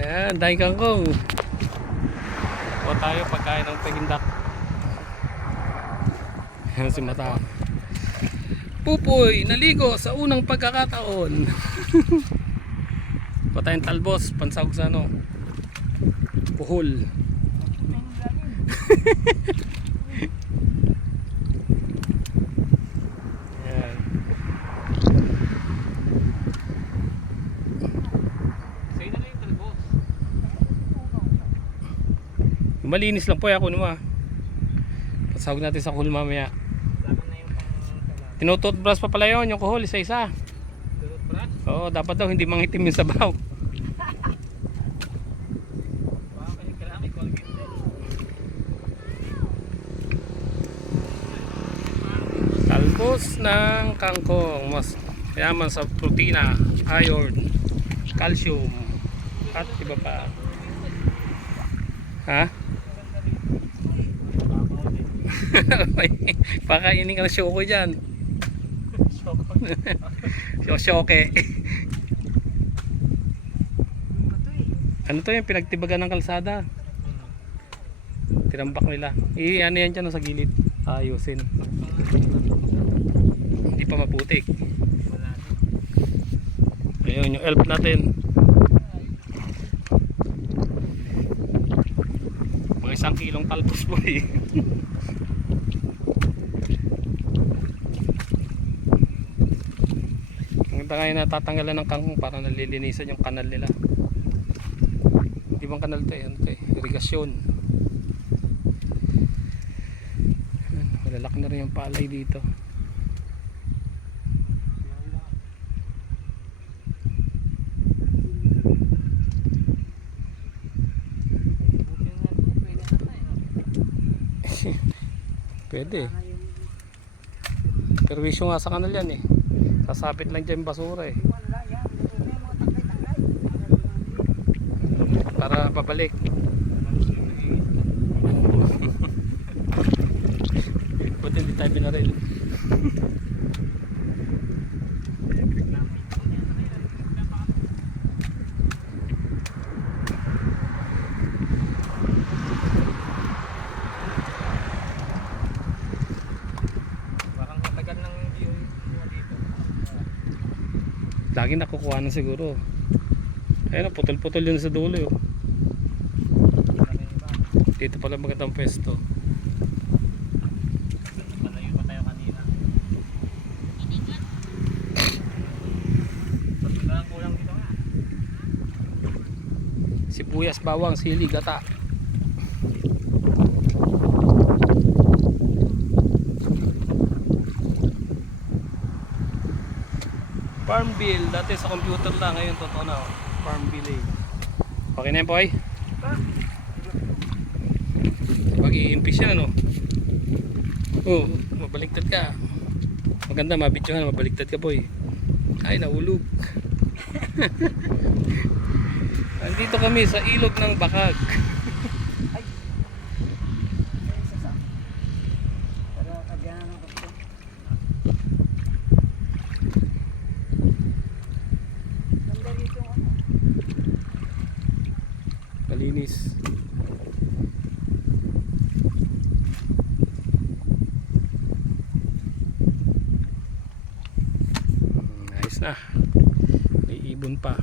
Ayan, dahil kangkong. O tayo pagkain ng pegindak. Ayan si Mata. Pupoy, naligo sa unang pagkakataon. O tayong talbos, pansahog sa ano. Puhol. Ayan. Sa'yo na lang yung talbos. Malinis lang po ako numa. Pasahog natin sa kuhol mamaya. Tinututbrush pa pala yun, yung kuhol, isa-isa. Oo, dapat daw hindi mangitim yung sabaw. Talbos ng kangkong, mas yaman sa protina, iron, calcium, at iba pa. Ha? Pakainin ka ng syoko dyan. Syosyoke. ano to yung pinagtibagan ng kalsada? Tinambak nila. I ano yan dyan sa gilid. Ayusin. Hindi pa maputik. Ayun yung elf natin. Mga isang kilong talbos po eh. Ngayon natatanggalan ng kangkong para nalilinisan yung kanal nila. Di bang kanal to eh? Ano to eh? Irigasyon. Malalaki na rin yung palay dito. Pwede. Perwisyo nga sa kanal yan eh. Sasapit lang dyan basura eh. Para pabalik. Buti hindi tayo binaril. Parang matagal nang hindi yung dito. Lagi nakukuha na siguro. Ayun o, putol-putol yun sa dulo yung iba. Dito pala magandang pwesto. Sibuyas, bawang, sili, gata. Farm bill, dati sa computer lang, ngayon totoo na. oh. Farm bill eh. Okay na yan, boy? Pag i-impis yan, ano? Oh, mabaliktad ka. Maganda, mabidyohan, mabaliktad ka, boy. Ay, naulog. Nandito kami sa ilog ng Bakag. Pero kagyan ako ito. Ganda dito ano. Malinis. Hmm, Ayos na. May ibon pa.